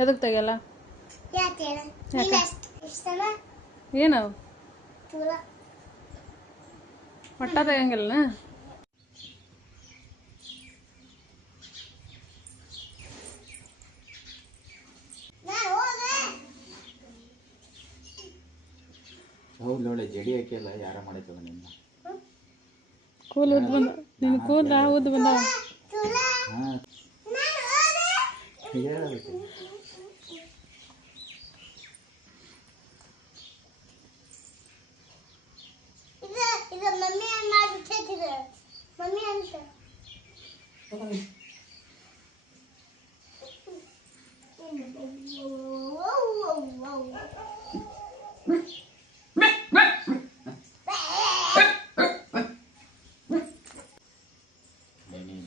ಎದಕ್ಕೆ ತೆಗಿಯಲ್ಲ? ಏನವು ಒಟ್ಟ ತೆಗಂಗಿಲ್ಲ. ಹೌದು ಜಡಿ ಹಾಕಿಲ್ಲ ಯಾರ ಮಾಡಿತ್ತದ ನಿನ್ನ ಕೂಲ್ ಉದ್ದು ಬಂದ ನಿನ್ನ ಕೂದಲ ಉದ್ದು ಬಂದಾವ.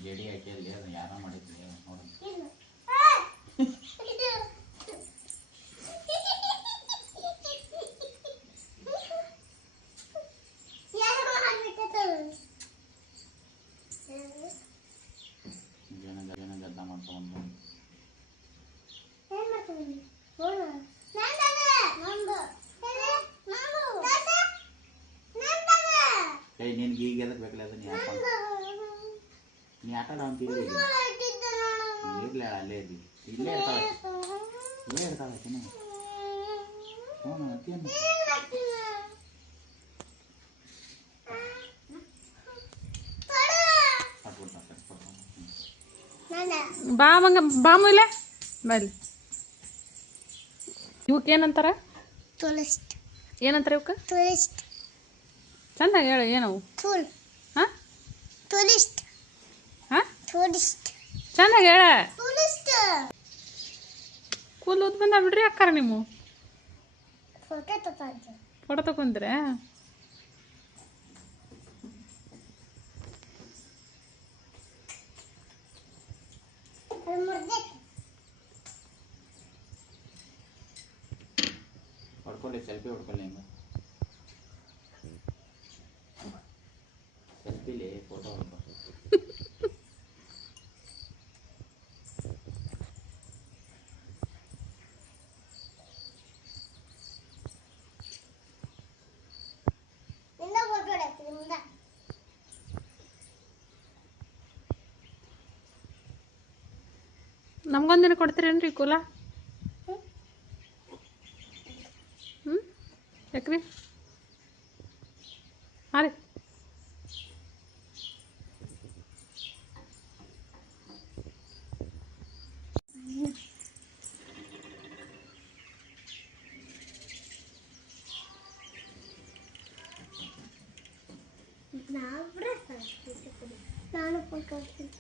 ಜಡಿ ಹಾಕಿಲ್ಲ ಅದು ಯಾರ ಮಾಡಿದ್ದೆ ನೋಡಿ. ಜನ ಗದ್ದ ಮಾಡ್ಕೊಂಡು ನಿನ್ಗೆ ಈಗ ಎದಕ್ಕೆ ಬೇಕಲ್ಲ ಅದು ನೀ ಆಟ ಅಂತಿಲ್ಲ ಇರ್ಲಿ ಅಲ್ಲೇ ಇರ್ಲಿ ಇಲ್ಲೇ ಇರ್ತಾಳೆ ಚಿನ್ನ ಬಾ ಮಂಗ ಬಾ ಮುಯ್ಲೆ ಬಲ್ಲಿ. ಇವಕ್ಕೆ ಏನಂತಾರ? ಟೂರಿಸ್ಟ್. ಏನಂತಾರೆ ಇವಕ್ಕೆ? ಟೂರಿಸ್ಟ್. ಚಂದಾಗಿ ಹೇಳು ಏನವು? ಟೂಲ್. ಹಾಂ ಟೂರಿಸ್ಟ್. ಹಾಂ ಟೂರಿಸ್ಟ್. ಚಂದಾಗಿ ಹೇಳ. ಟೂರಿಸ್ಟ್. ಕೂದಲು ಉದ್ದು ಬಂದ ಬಿಡ್ರಿ ಅಕ್ಕಾರ ನೀವು. ಫೋಟೋ ತಗೊಂಡ್ರೆ ಹೊಡ್ಕೊಳ್ಳಿ ಸೆಲ್ಫಿ ಹೊಡ್ಕೊಳ್ಳಿ ಹಿಂಗೆ ಸೆಲ್ಫಿಲಿ ಫೋಟೋ ಹೊಡ್ಕೊ. ನಮ್ಗೊಂದಿನ ಕೊಡ್ತೀರೇನ್ರಿ ಕೂಲ? ಯಾಕ್ರಿ? ಹಾಂ ರೀ. ನಾನು ಫೋಟೋ ಹಾಕ್ತೀನಿ.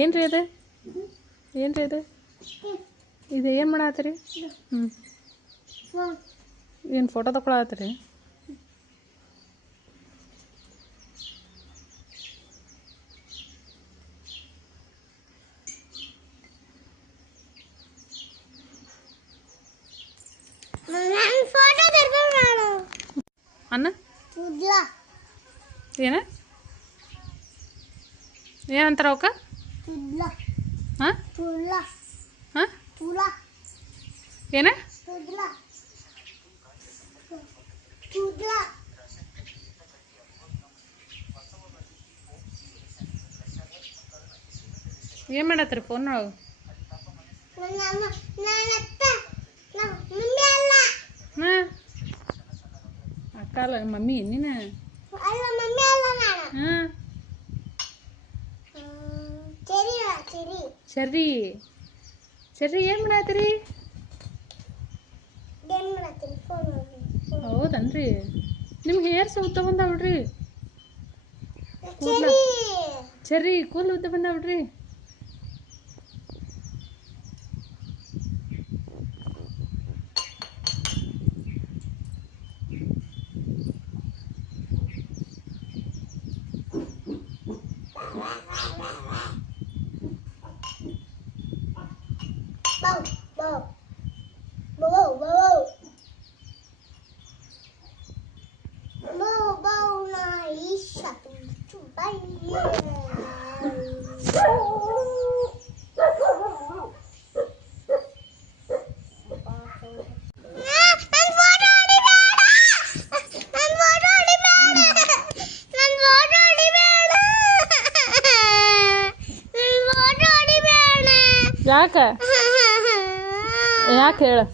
ಏನು ರೀ ಅದು? ಏನು ರೀ ಇದು? ಇದು ಏನು ಮಾಡತ್ತೀರಿ? ಏನು ಫೋಟೋ ತಗೊಳತ್ತೀರಿ? ಅನ್ನ ಏನ ಏನಂತಾರ ಅವಕ್ಕ? ಹಾಂ ಹಾಂ ಏನ ಏನು ಮಾಡತ್ತೀರಿ ಫೋನ್ನೊಳಗೆ? ಹಾಂ ಅಕ್ಕ ಅಲ್ಲ ಮಮ್ಮಿ ನೀನು? ಹಾಂ ಸರಿ ಸರಿ ಏನು ಮಾಡತ್ತೀರಿ? ಹೌದನ್ರಿ ನಿಮ್ಗೆ ಹೇರ್ಸ್ ಉದ್ದ ಬಂದಾವ್ರಿ? ಸರಿ ಕೂದಲು ಉದ್ದ ಬಂದಾವ್ರಿ? Wow. Bông, bông. Bông, bông. Bông, bông này sạch chủ bay. ಯಾಕೆ ಯಾಕೆ ಹೇಳು